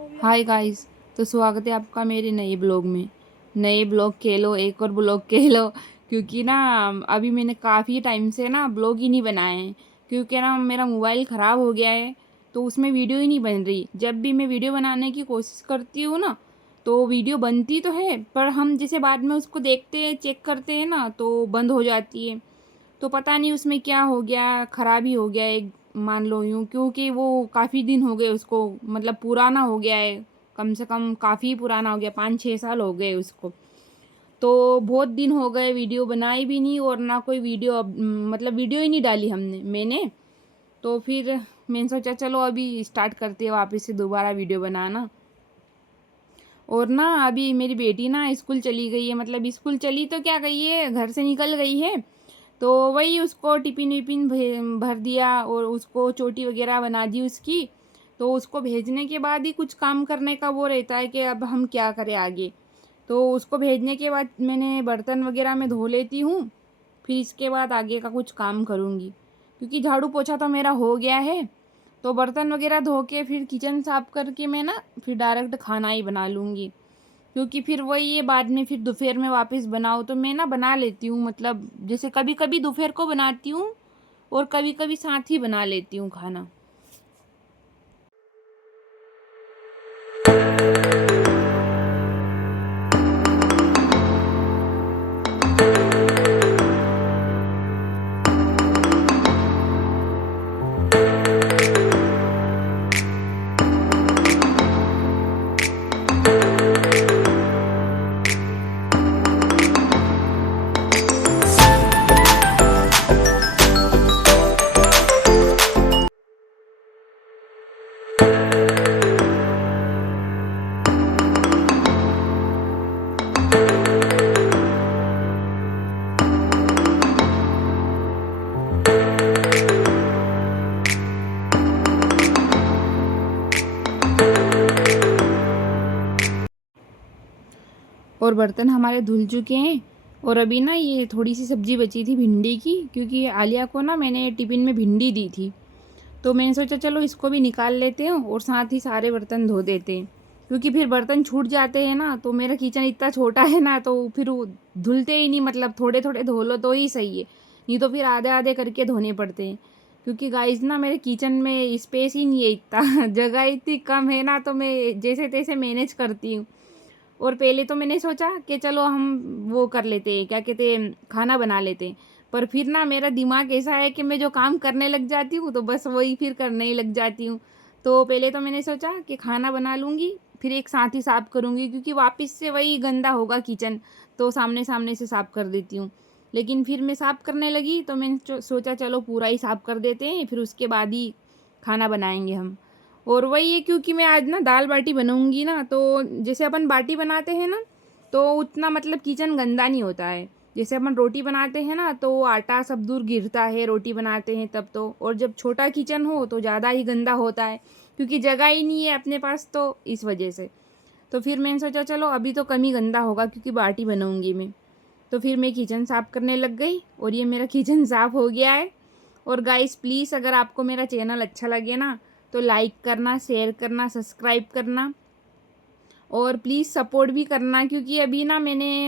Hi guys. तो स्वागत है आपका मेरे नए ब्लॉग में। नए ब्लॉग कह लो, एक और ब्लॉग कह लो, क्योंकि ना अभी मैंने काफ़ी टाइम से ना ब्लॉग ही नहीं बनाए हैं, क्योंकि ना मेरा मोबाइल ख़राब हो गया है। तो उसमें वीडियो ही नहीं बन रही। जब भी मैं वीडियो बनाने की कोशिश करती हूँ ना, तो वीडियो बनती तो है, पर हम जैसे बाद में उसको देखते हैं, चेक करते हैं ना, तो बंद हो जाती है। तो पता नहीं उसमें क्या हो गया, ख़राबी हो गया एक, मान लो यूँ, क्योंकि वो काफ़ी दिन हो गए उसको, मतलब पुराना हो गया है। कम से कम काफ़ी पुराना हो गया, 5-6 साल हो गए उसको। तो बहुत दिन हो गए वीडियो बनाई भी नहीं, और ना कोई वीडियो अब मतलब वीडियो ही नहीं डाली मैंने। तो फिर मैंने सोचा चलो अभी स्टार्ट करते हैं वापस से दोबारा वीडियो बनाना। और ना अभी मेरी बेटी ना स्कूल चली गई है, मतलब स्कूल चली तो क्या गई है, घर से निकल गई है। तो वही उसको टिफ़िन विफ़िन भर दिया, और उसको चोटी वगैरह बना दी उसकी। तो उसको भेजने के बाद ही कुछ काम करने का वो रहता है कि अब हम क्या करें आगे। तो उसको भेजने के बाद मैंने बर्तन वगैरह मैं धो लेती हूँ, फिर इसके बाद आगे का कुछ काम करूँगी, क्योंकि झाड़ू पोछा तो मेरा हो गया है। तो बर्तन वगैरह धो के फिर किचन साफ़ करके मैं ना फिर डायरेक्ट खाना ही बना लूँगी, क्योंकि फिर वही ये बाद में फिर दोपहर में वापस बनाओ। तो मैं ना बना लेती हूँ, मतलब जैसे कभी कभी दोपहर को बनाती हूँ, और कभी कभी साथ ही बना लेती हूँ खाना। और बर्तन हमारे धुल चुके हैं। और अभी ना ये थोड़ी सी सब्ज़ी बची थी भिंडी की, क्योंकि आलिया को ना मैंने टिफ़िन में भिंडी दी थी। तो मैंने सोचा चलो इसको भी निकाल लेते हैं, और साथ ही सारे बर्तन धो देते हैं, क्योंकि फिर बर्तन छूट जाते हैं ना। तो मेरा किचन इतना छोटा है ना, तो फिर वो धुलते ही नहीं, मतलब थोड़े थोड़े धो लो तो ही सही है, नहीं तो फिर आधे आधे करके धोने पड़ते हैं। क्योंकि गाइस ना मेरे किचन में स्पेस ही नहीं है इतना जगह इतनी कम है ना, तो मैं जैसे तैसे मैनेज करती हूँ। और पहले तो मैंने सोचा कि चलो हम वो कर लेते हैं, क्या कहते हैं, खाना बना लेते हैं। पर फिर ना मेरा दिमाग ऐसा है कि मैं जो काम करने लग जाती हूँ तो बस वही फिर करने ही लग जाती हूँ। तो पहले तो मैंने सोचा कि खाना बना लूँगी, फिर एक साथ ही साफ़ करूँगी, क्योंकि वापस से वही गंदा होगा किचन। तो सामने सामने से साफ़ कर देती हूँ। लेकिन फिर मैं साफ़ करने लगी, तो मैंने सोचा चलो पूरा ही साफ़ कर देते हैं, फिर उसके बाद ही खाना बनाएंगे हम। और वही है, क्योंकि मैं आज ना दाल बाटी बनाऊंगी ना, तो जैसे अपन बाटी बनाते हैं ना, तो उतना मतलब किचन गंदा नहीं होता है। जैसे अपन रोटी बनाते हैं ना, तो वो आटा सब दूर गिरता है रोटी बनाते हैं तब तो, और जब छोटा किचन हो तो ज़्यादा ही गंदा होता है, क्योंकि जगह ही नहीं है अपने पास, तो इस वजह से। तो फिर मैंने सोचा चलो अभी तो कम ही गंदा होगा, क्योंकि बाटी बनाऊंगी मैं। तो फिर मैं किचन साफ़ करने लग गई, और ये मेरा किचन साफ़ हो गया है। और गाइस प्लीज़, अगर आपको मेरा चैनल अच्छा लगे ना, तो लाइक करना, शेयर करना, सब्सक्राइब करना, और प्लीज़ सपोर्ट भी करना, क्योंकि अभी ना मैंने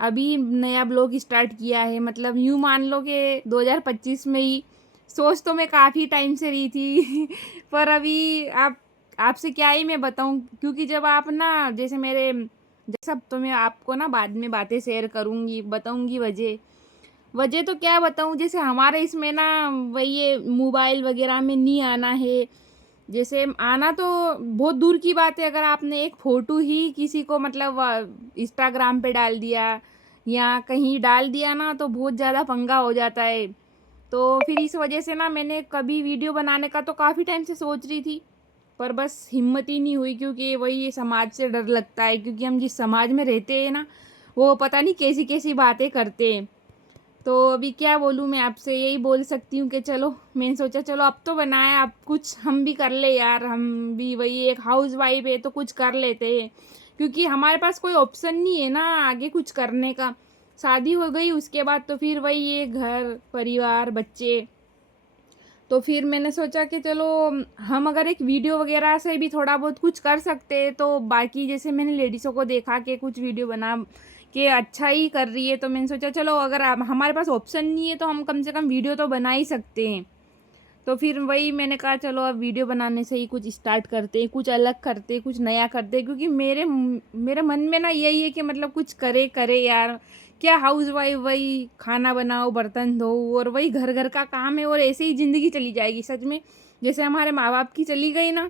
अभी नया ब्लॉग स्टार्ट किया है, मतलब यूँ मान लो कि 2025 में ही। सोच तो मैं काफ़ी टाइम से रही थी पर अभी आप आपसे क्या ही मैं बताऊँ, क्योंकि जब आप ना जैसे मेरे जैसा, तो मैं आपको ना बाद में बातें शेयर करूँगी, बताऊँगी वजह। वजह तो क्या बताऊँ, जैसे हमारे इसमें ना वही ये मोबाइल वगैरह में नहीं आना है। जैसे आना तो बहुत दूर की बात है, अगर आपने एक फ़ोटो ही किसी को मतलब इंस्टाग्राम पे डाल दिया या कहीं डाल दिया ना, तो बहुत ज़्यादा पंगा हो जाता है। तो फिर इस वजह से ना मैंने कभी वीडियो बनाने का तो काफ़ी टाइम से सोच रही थी, पर बस हिम्मत ही नहीं हुई, क्योंकि वही ये समाज से डर लगता है, क्योंकि हम जिस समाज में रहते हैं ना, वो पता नहीं कैसी कैसी बातें करते हैं। तो अभी क्या बोलूँ, मैं आपसे यही बोल सकती हूँ कि चलो, मैंने सोचा चलो अब तो बनाया, अब कुछ हम भी कर ले यार, हम भी वही एक हाउस वाइफ है तो कुछ कर लेते हैं, क्योंकि हमारे पास कोई ऑप्शन नहीं है ना आगे कुछ करने का। शादी हो गई उसके बाद तो फिर वही ये घर परिवार बच्चे, तो फिर मैंने सोचा कि चलो हम अगर एक वीडियो वगैरह से भी थोड़ा बहुत कुछ कर सकते हैं, तो बाकी जैसे मैंने लेडीज़ों को देखा कि कुछ वीडियो बना के अच्छा ही कर रही है, तो मैंने सोचा चलो अगर हमारे पास ऑप्शन नहीं है तो हम कम से कम वीडियो तो बना ही सकते हैं। तो फिर वही मैंने कहा चलो अब वीडियो बनाने से ही कुछ स्टार्ट करते हैं, कुछ अलग करते, कुछ नया करते, क्योंकि मेरे मन में ना यही है कि मतलब कुछ करे करे यार, क्या हाउस वाइफ वही खाना बनाओ बर्तन धो और वही घर घर का काम है, और ऐसे ही ज़िंदगी चली जाएगी सच में। जैसे हमारे माँ बाप की चली गई ना,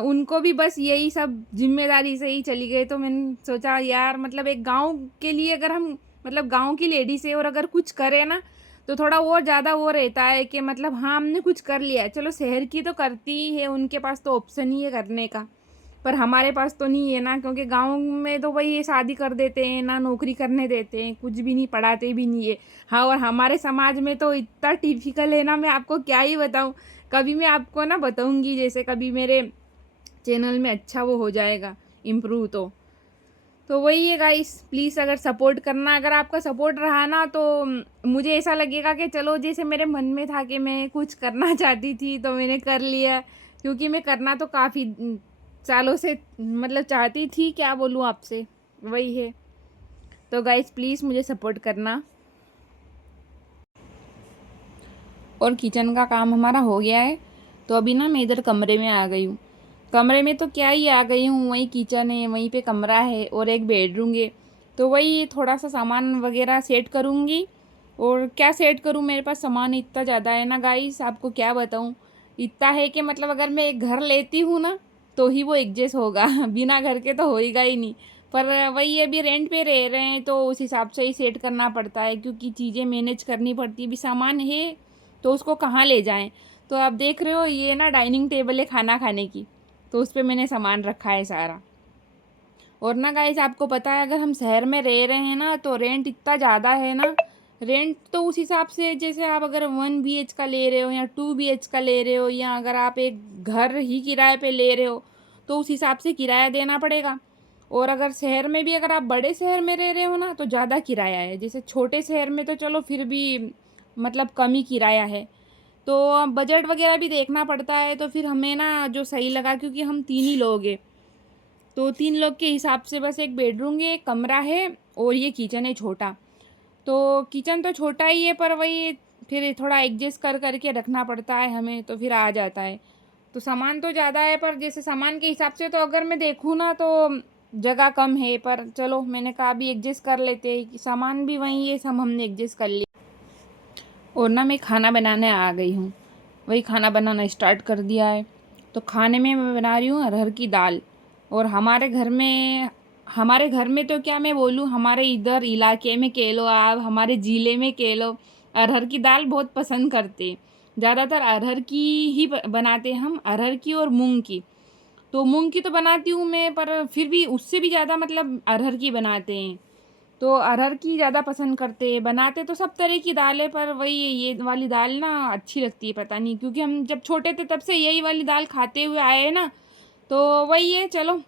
उनको भी बस यही सब जिम्मेदारी से ही चली गई। तो मैंने सोचा यार मतलब एक गांव के लिए अगर हम मतलब गांव की लेडी से और अगर कुछ करें ना, तो थोड़ा और ज़्यादा वो रहता है कि मतलब हाँ हमने कुछ कर लिया। चलो शहर की तो करती ही है, उनके पास तो ऑप्शन ही है करने का, पर हमारे पास तो नहीं है ना, क्योंकि गांव में तो वही ये शादी कर देते हैं ना, नौकरी करने देते हैं, कुछ भी नहीं, पढ़ाते भी नहीं है। हाँ, और हमारे समाज में तो इतना टिपिकल है ना, मैं आपको क्या ही बताऊँ। कभी मैं आपको ना बताऊँगी, जैसे कभी मेरे चैनल में अच्छा वो हो जाएगा इम्प्रूव। तो वही है गाइस, प्लीज़ अगर सपोर्ट करना, अगर आपका सपोर्ट रहा ना तो मुझे ऐसा लगेगा कि चलो जैसे मेरे मन में था कि मैं कुछ करना चाहती थी तो मैंने कर लिया, क्योंकि मैं करना तो काफ़ी सालों से मतलब चाहती थी, क्या बोलूँ आपसे, वही है। तो गाइस प्लीज़ मुझे सपोर्ट करना। और किचन का काम हमारा हो गया है, तो अभी ना मैं इधर कमरे में आ गई हूँ। कमरे में तो क्या ही आ गई हूँ, वहीं किचन है, वहीं पे कमरा है और एक बेडरूम है। तो वही थोड़ा सा सामान वगैरह सेट करूँगी। और क्या सेट करूँ, मेरे पास सामान इतना ज़्यादा है ना गाइस, आपको क्या बताऊँ। इतना है कि मतलब अगर मैं एक घर लेती हूँ ना तो ही वो एडजस्ट होगा बिना घर के तो होएगा ही नहीं। पर वही अभी रेंट पे रह रहे हैं तो उस हिसाब से ही सेट करना पड़ता है, क्योंकि चीज़ें मैनेज करनी पड़ती है। अभी सामान है तो उसको कहाँ ले जाएं। तो आप देख रहे हो ये ना डाइनिंग टेबल है खाना खाने की, तो उस पर मैंने सामान रखा है सारा। और ना गाइस आपको पता है अगर हम शहर में रह रहे हैं ना तो रेंट इतना ज़्यादा है ना। रेंट तो उस हिसाब से जैसे आप अगर 1 BH का ले रहे हो या 2 BH का ले रहे हो, या अगर आप एक घर ही किराए पे ले रहे हो तो उस हिसाब से किराया देना पड़ेगा। और अगर शहर में भी अगर आप बड़े शहर में रह रहे हो ना तो ज़्यादा किराया है, जैसे छोटे शहर में तो चलो फिर भी मतलब कम ही किराया है। तो बजट वगैरह भी देखना पड़ता है, तो फिर हमें ना जो सही लगा, क्योंकि हम 3 ही लोग हैं, तो 3 लोग के हिसाब से बस एक बेडरूम है, एक कमरा है और ये किचन है छोटा। तो किचन तो छोटा ही है पर वही फिर थोड़ा एडजस्ट कर करके रखना पड़ता है हमें, तो फिर आ जाता है। तो सामान तो ज़्यादा है, पर जैसे सामान के हिसाब से तो अगर मैं देखूँ ना तो जगह कम है, पर चलो मैंने कहा अभी एडजस्ट कर लेते हैं, कि सामान भी वही है, सब हमने एडजस्ट कर लिया। और ना मैं खाना बनाने आ गई हूँ, वही खाना बनाना स्टार्ट कर दिया है। तो खाने में मैं बना रही हूँ अरहर की दाल। और हमारे घर में तो क्या मैं बोलूँ, हमारे इधर इलाके में कह लो, आप हमारे ज़िले में कह लो, अरहर की दाल बहुत पसंद करते हैं। ज़्यादातर अरहर की ही बनाते हैं हम, अरहर की और मूंग की। तो मूंग की तो बनाती हूँ मैं, पर फिर भी उससे भी ज़्यादा मतलब अरहर की बनाते हैं। तो अरहर की ज़्यादा पसंद करते हैं। बनाते तो सब तरह की दाल है, पर वही ये वाली दाल ना अच्छी लगती है, पता नहीं क्योंकि हम जब छोटे थे तब से यही वाली दाल खाते हुए आए हैं ना, तो वही है, चलो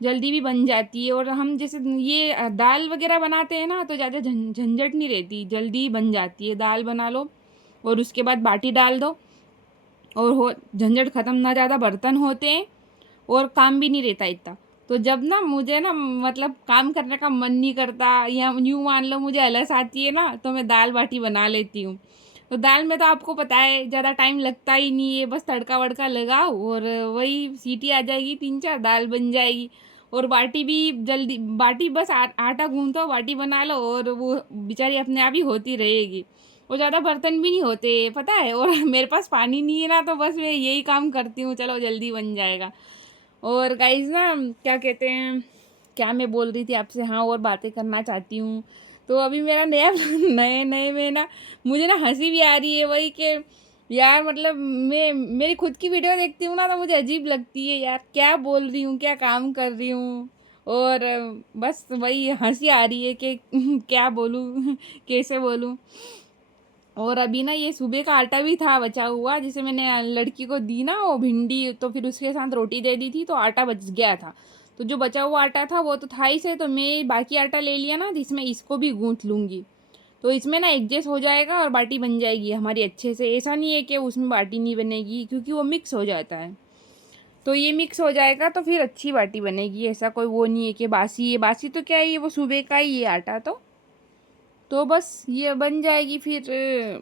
जल्दी भी बन जाती है। और हम जैसे ये दाल वगैरह बनाते हैं ना तो ज़्यादा झंझट नहीं रहती, जल्दी ही बन जाती है। दाल बना लो और उसके बाद बाटी डाल दो और हो झंझट ख़त्म, ना ज़्यादा बर्तन होते हैं और काम भी नहीं रहता इतना। तो जब ना मुझे ना मतलब काम करने का मन नहीं करता, या यूँ मान लो मुझे आलस आती है ना, तो मैं दाल बाटी बना लेती हूँ। तो दाल में तो आपको पता है ज़्यादा टाइम लगता ही नहीं है, बस तड़का वड़का लगाओ और वही सीटी आ जाएगी, 3 4 दाल बन जाएगी। और बाटी भी जल्दी, बाटी बस आटा गूंथो बाटी बना लो और वो बेचारी अपने आप ही होती रहेगी। और ज़्यादा बर्तन भी नहीं होते पता है। और मेरे पास पानी नहीं है ना, तो बस मैं यही काम करती हूँ, चलो जल्दी बन जाएगा। और गाइज ना क्या कहते हैं, क्या मैं बोल रही थी आपसे, हाँ और बातें करना चाहती हूँ। तो अभी मेरा नया नए नए में ना मुझे ना हंसी भी आ रही है, वही कि यार मतलब मैं मेरी खुद की वीडियो देखती हूँ ना तो मुझे अजीब लगती है यार, क्या बोल रही हूँ, क्या काम कर रही हूँ। और बस वही हंसी आ रही है कि क्या बोलूँ कैसे बोलूँ। और अभी ना ये सुबह का आटा भी था बचा हुआ, जिसे मैंने लड़की को दी ना वो भिंडी, तो फिर उसके साथ रोटी दे दी थी तो आटा बच गया था। तो जो बचा हुआ आटा था वो तो था ही से, तो मैं बाकी आटा ले लिया ना, जिसमें इसको भी गूंथ लूँगी। तो इसमें ना एडजस्ट हो जाएगा और बाटी बन जाएगी हमारी अच्छे से। ऐसा नहीं है कि उसमें बाटी नहीं बनेगी, क्योंकि वो मिक्स हो जाता है। तो ये मिक्स हो जाएगा तो फिर अच्छी बाटी बनेगी। ऐसा कोई वो नहीं है कि बासी है, बासी तो क्या है, ये वो सुबह का ही ये आटा। तो बस ये बन जाएगी फिर।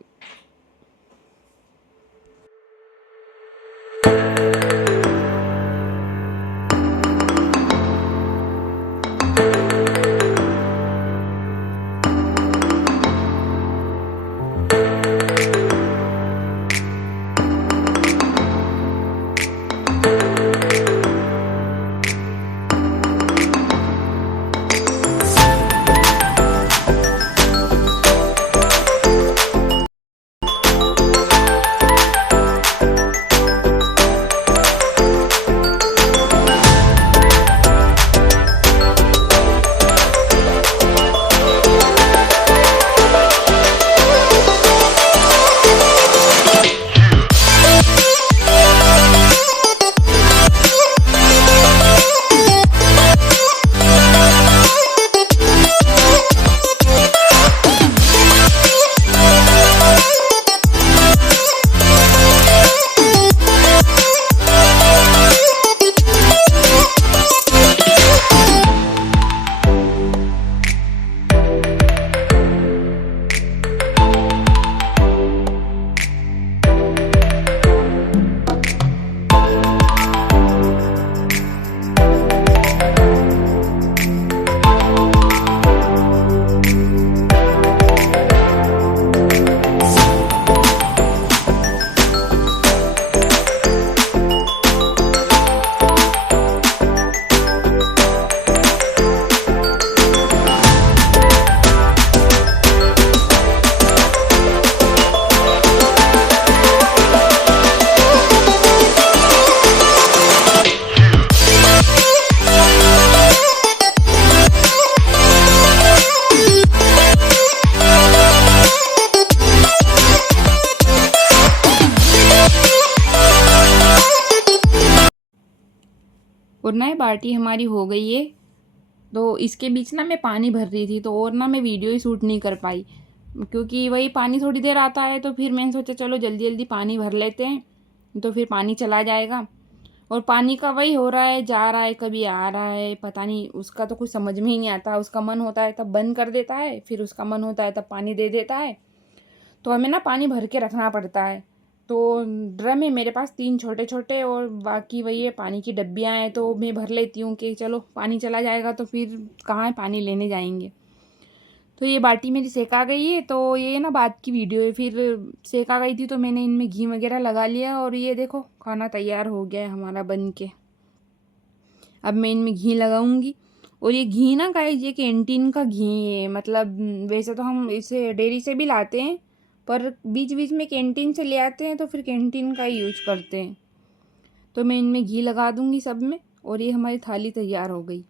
और ना ये बाटी हमारी हो गई है। तो इसके बीच ना मैं पानी भर रही थी, तो और ना मैं वीडियो ही शूट नहीं कर पाई, क्योंकि वही पानी थोड़ी देर आता है। तो फिर मैंने सोचा चलो जल्दी जल्दी पानी भर लेते हैं, तो फिर पानी चला जाएगा। और पानी का वही हो रहा है, जा रहा है, कभी आ रहा है, पता नहीं, उसका तो कुछ समझ में ही नहीं आता। उसका मन होता है तब बंद कर देता है, फिर उसका मन होता है तब पानी दे देता है। तो हमें ना पानी भर के रखना पड़ता है। तो ड्रम है मेरे पास 3 छोटे छोटे, और बाकी वही है पानी की डब्बियाँ हैं, तो मैं भर लेती हूँ कि चलो पानी चला जाएगा तो फिर कहाँ पानी लेने जाएंगे। तो ये बाटी मेरी सेका गई है। तो ये ना बाद की वीडियो है। फिर सेका गई थी तो मैंने इनमें घी वगैरह लगा लिया, और ये देखो खाना तैयार हो गया है हमारा बन के। अब मैं इनमें घी लगाऊंगी। और ये घी ना गाइस, ये कैंटीन का घी है। मतलब वैसे तो हम इसे डेयरी से भी लाते हैं, पर बीच बीच में कैंटीन से ले आते हैं, तो फिर कैंटीन का ही यूज करते हैं। तो मैं इनमें घी लगा दूंगी सब में, और ये हमारी थाली तैयार हो गई।